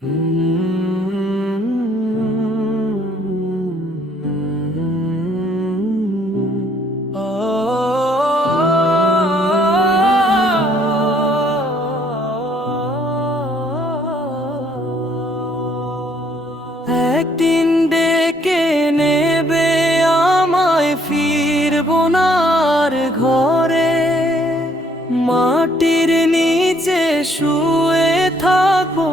একদিন ডেকে নেবে আমায়, ফিরবো না আর ঘরে। মাটির নিচে শুয়ে থাকবো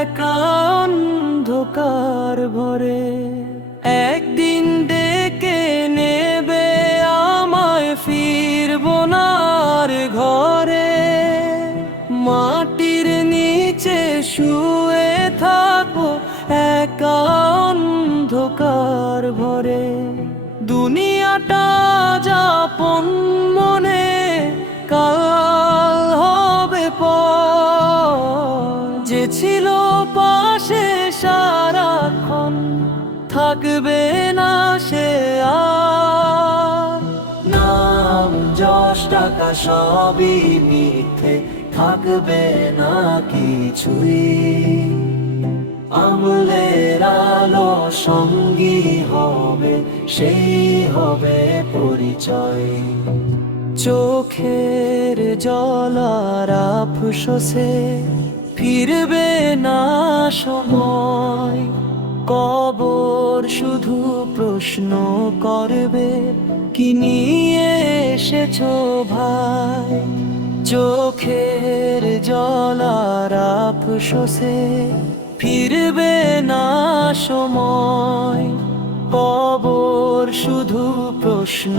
একা অন্ধকার ভরে। একদিন ডেকে নেবে আমায়, ফিরবো না আর ঘরে। মাটির নিচে শুয়ে থাকবো একা অন্ধকার ভরে। দুনিয়াটা যাপন মনে, কাল হবে পর। যে ছিল পাশে সারাক্ষণ, থাকবে না সে আর। নাম যশ টাকা সবই মিথ্যে, থাকবে না কিছুই। আমলের আলো সঙ্গী হবে, সেই হবে পরিচয়। চোখের জল আর আফসোসে ফিরবে না সময়। কবর শুধু প্রশ্ন করবে, কি নিয়ে এসেছো ভাই। চোখের জল আর আফসোসে ফিরবে না সময়। কবর শুধু প্রশ্ন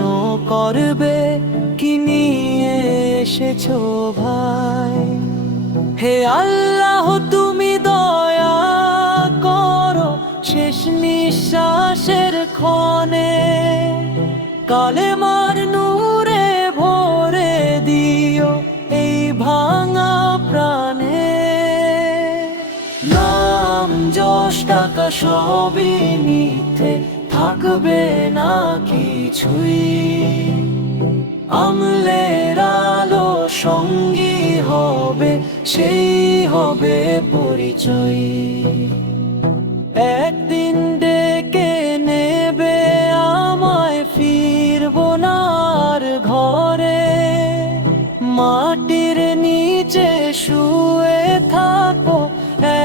করবে, কি নিয়ে এসেছো ভাই। হে আল্লাহ তুমি দয়া করো, শেষ নিঃশ্বাসের ক্ষণে কালেমার নূরে ভরে দিও এই ভাঙা প্রাণে। নাম যশ টাকা সবই মিথ্যে, থাকবে না কিছুই। আমলের আলো সঙ্গী হবে, সেই হবে পরিচয়। একদিন ডেকে নেবে আমায়, ফিরবো না আর ঘরে। মাটির নিচে শুয়ে থাকবো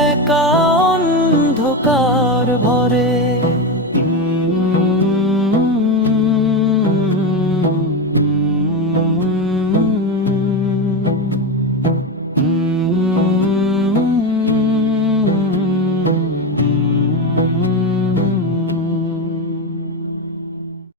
একা অন্ধকার ভরে।